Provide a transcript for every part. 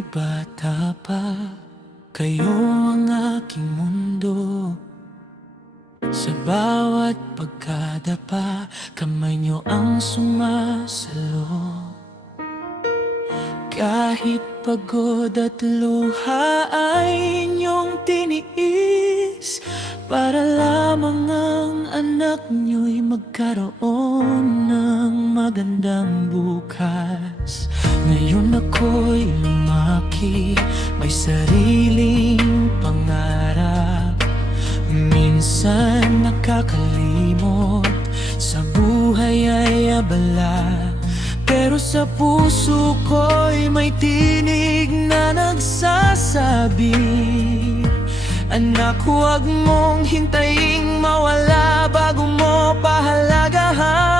ako'y bata pa, kayo ang aking mundo. Sa bawat pagkadapa, kamay niyo ang sumasalo. Kahit pagod at luha ay inyong tiniis, para lamang ang anak niyo'y magkaroon ng magandang bukas. Ngayon ako'y lumaki, may sariling pangarap. Minsan nakakalimot, sa buhay ay abala, pero sa puso ko'y may tinig na nagsasabi, anak, huwag mong hintayin mawala bago mo pahalagahan.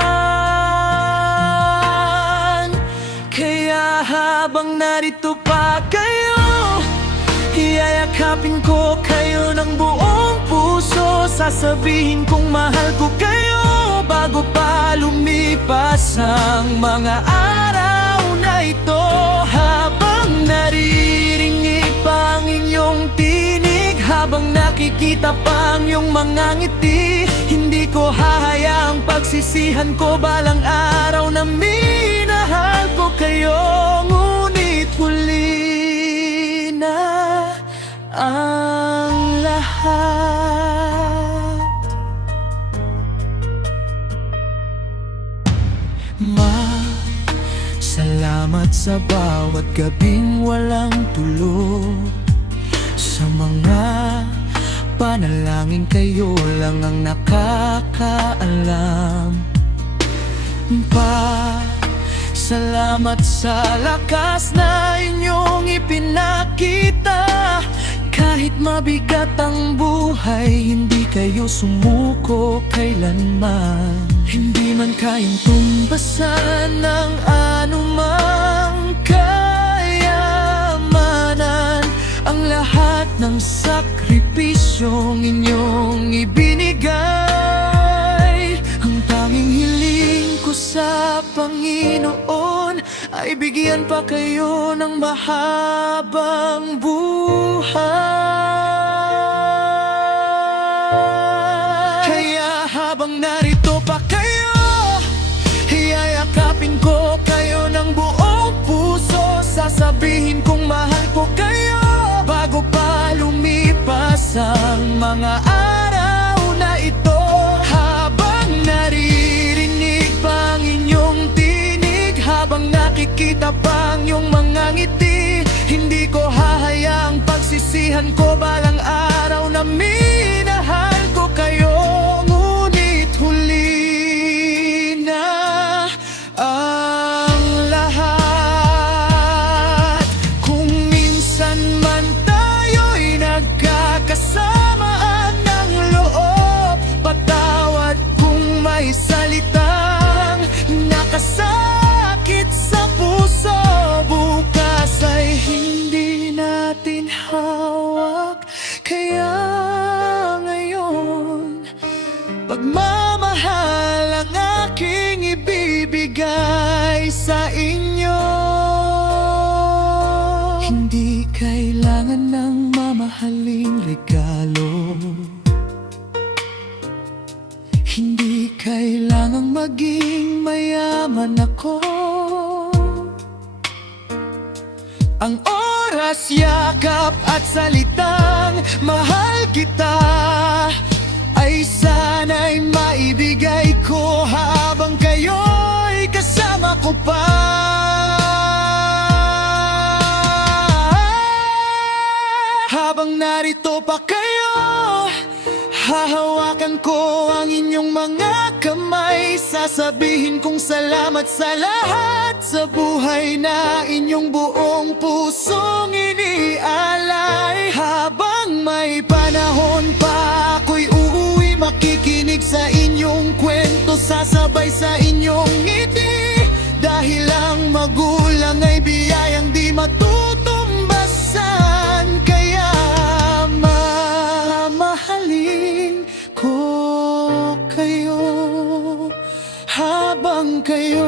Kaya habang narito pa kayo, iyayakapin ko kayo ng buong puso. Sasabihin kong mahal ko kayo bago pa lumipas ang mga araw na ito. Habang naririnig pa ang inyong tinig, habang nakikita pa ang iyong mga ngiti, hindi ko hahayaang pagsisihan ko balang araw na minahal ko kayo. Ngunit huli na ang lahat. Salamat sa bawat gabing walang tulog, sa mga panalangin kayo lang ang nakakaalam. Salamat sa lakas na inyong ipinakita. Kahit mabigat ang buhay, hindi kayo sumuko kailanman. Hindi man kayang tumbasan ng anumang kayamanan, ang lahat ng sakripisyong inyong ibinigay. Ang tanging hiling ko sa Panginoon ay bigyan pa kayo ng mahabang buhay. Kaya habang narito pa kayo, iyayakapin ko kayo ng buong puso. Sasabihin kong mahal ko kayo bago pa lumipas ang mga araw na ito. Habang naririnig pa ang inyong tinig, habang nakikita pa ang iyong mga ngiti, hindi ko hahayaang pagsisihan ko balang araw na minahal ko kayo. Ngunit huli na ang lahat. Kung minsan man tayo'y nagkakasamaan ng loob, patawad kung may salitang nakasakit sa puso. Bukas ay hindi natin hawak, kaya ngayon pagmamahal ang aking ibibigay sa inyo. Hindi kailangan ng mamahaling regalo, hindi kailangang maging mayaman ako. Ang oras, yakap at salitang mahal kita ay sana'y maibigay ko habang kayo'y kasama ko pa. Habang narito pa kayo, hahawakan ko ang inyong mga kamay. Sasabihin kong salamat sa lahat, sa buhay na inyong buong pusong inialay. Habang may panahon pa, ako'y uuwi, makikinig sa inyong kwento, sasabay sa inyong ngiti. Dahil ang magulang ay biyayang di matutumbasan, kaya mamahalin ko kayo habang kayo